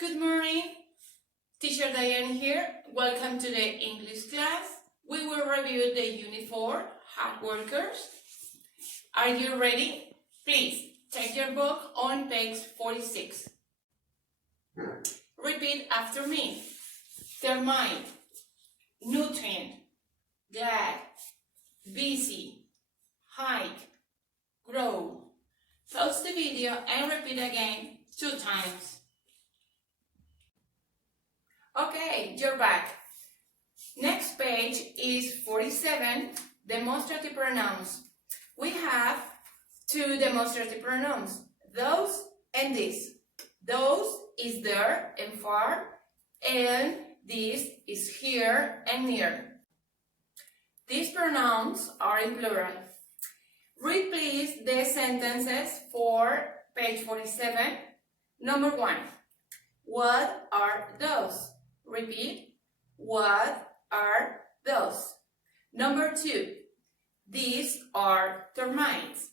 good morning. Teacher Diane here. Welcome to the English class. We will review the Unit 4, Hard Workers. Are you ready? Please take your book on page 46. Repeat after me. Termite, nutrient, glad, busy, hike, grow. Pause the video and repeat again 2 times. Okay, you're back. Next page is 47, demonstrative pronouns. We have 2 demonstrative pronouns, those and this. Those is there and far, and this is here and near. These pronouns are in plural. Read please the sentences for page 47. Number 1. What are those? Repeat. What are those? Number 2. These are termites.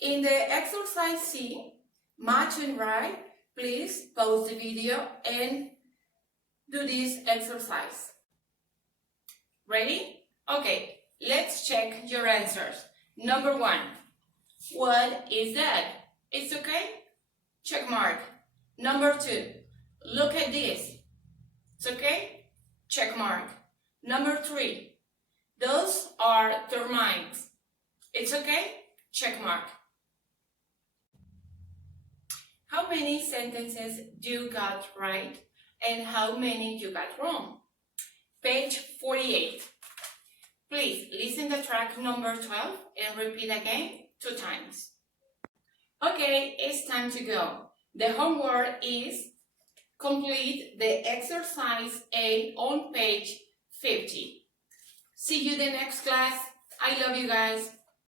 In the exercise C, match and write, please pause the video and do this exercise. Ready? Okay, let's check your answers. Number 1. What is that? It's okay? Check mark. Number 2. Look at this. It's okay? Check mark. Number 3. Those are termites. It's okay? Check mark. How many sentences you got right and how many you got wrong? Page 48. Please listen to track number 12 and repeat again 2 times. Okay, it's time to go. The homework is complete the exercise A on page 50. See you the next class. I love you guys.